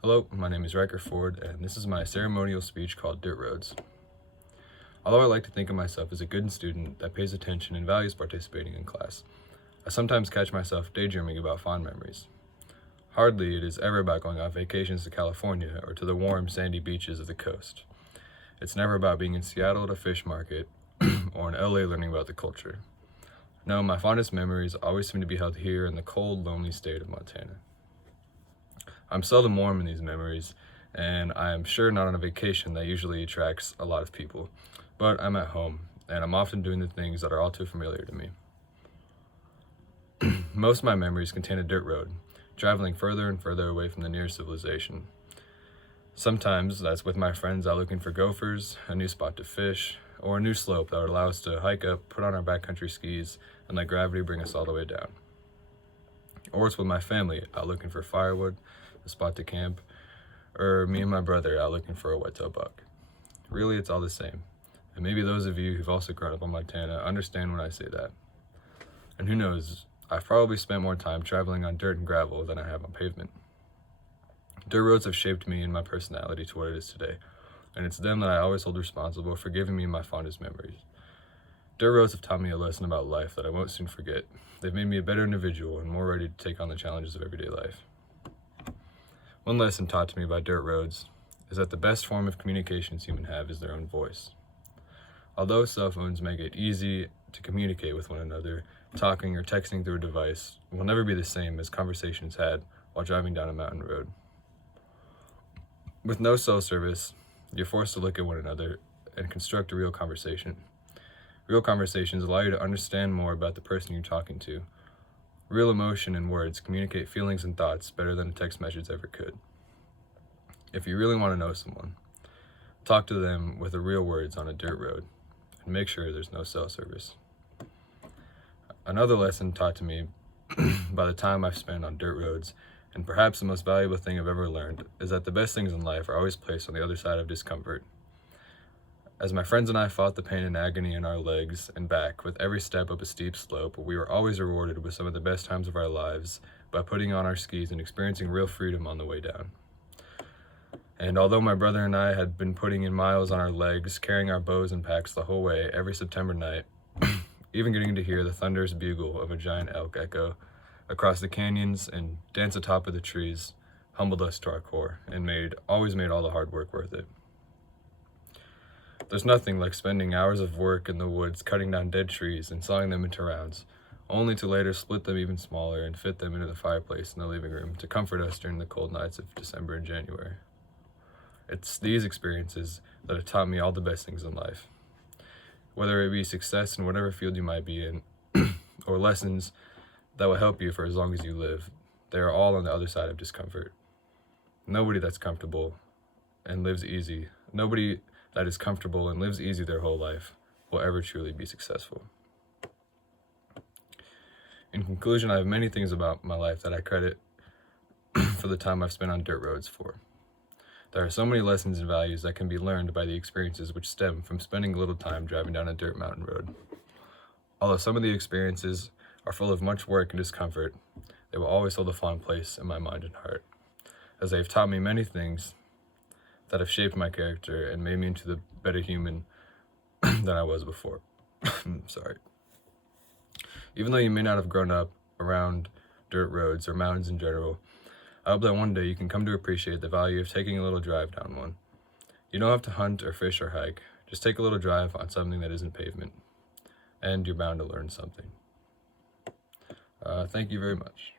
Hello, my name is Ryker and this is my ceremonial speech called Dirt Roads. Although I like to think of myself as a good student that pays attention and values participating in class, I sometimes catch myself daydreaming about fond memories. Hardly it is ever about going on vacations to California or to the warm, sandy beaches of the coast. It's never about being in Seattle at a fish market or in LA learning about the culture. No, my fondest memories always seem to be held here in the cold, lonely state of Montana. I'm seldom warm in these memories, and I am sure not on a vacation that usually attracts a lot of people, but I'm at home, and I'm often doing the things that are all too familiar to me. Most of my memories contain a dirt road, traveling further and further away from the nearest civilization. Sometimes that's with my friends out looking for gophers, a new spot to fish, or a new slope that would allow us to hike up, put on our backcountry skis, and let gravity bring us all the way down. Or it's with my family out looking for firewood, a spot to camp, or me and my brother out looking for a wet-tail buck. Really, it's all the same. And maybe those of you who've also grown up in Montana understand when I say that. And who knows, I've probably spent more time traveling on dirt and gravel than I have on pavement. Dirt roads have shaped me and my personality to what it is today, and it's them that I always hold responsible for giving me my fondest memories. Dirt roads have taught me a lesson about life that I won't soon forget. They've made me a better individual and more ready to take on the challenges of everyday life. One lesson taught to me by dirt roads is that the best form of communications humans have is their own voice. Although cell phones make it easy to communicate with one another, talking or texting through a device will never be the same as conversations had while driving down a mountain road. With no cell service, you're forced to look at one another and construct a real conversation. Real conversations allow you to understand more about the person you're talking to. Real emotion and words communicate feelings and thoughts better than a text message ever could. If you really want to know someone, talk to them with the real words on a dirt road, and make sure there's no cell service. Another lesson taught to me by the time I've spent on dirt roads, and perhaps the most valuable thing I've ever learned, is that the best things in life are always placed on the other side of discomfort. As my friends and I fought the pain and agony in our legs and back with every step up a steep slope, we were always rewarded with some of the best times of our lives by putting on our skis and experiencing real freedom on the way down. And although my brother and I had been putting in miles on our legs, carrying our bows and packs the whole way every September night, even getting to hear the thunderous bugle of a giant elk echo across the canyons and dance atop of the trees humbled us to our core and always made all the hard work worth it. There's nothing like spending hours of work in the woods cutting down dead trees and sawing them into rounds, only to later split them even smaller and fit them into the fireplace in the living room to comfort us during the cold nights of December and January. It's these experiences that have taught me all the best things in life. Whether it be success in whatever field you might be in, or lessons that will help you for as long as you live, they are all on the other side of discomfort. Nobody that is comfortable and lives easy their whole life will ever truly be successful. In conclusion, I have many things about my life that I credit for the time I've spent on dirt roads for. There are so many lessons and values that can be learned by the experiences which stem from spending a little time driving down a dirt mountain road. Although some of the experiences are full of much work and discomfort, they will always hold a fond place in my mind and heart, as they have taught me many things that have shaped my character and made me into the better human than I was before. Sorry. Even though you may not have grown up around dirt roads or mountains in general, I hope that one day you can come to appreciate the value of taking a little drive down one. You don't have to hunt or fish or hike. Just take a little drive on something that isn't pavement, and you're bound to learn something. Thank you very much.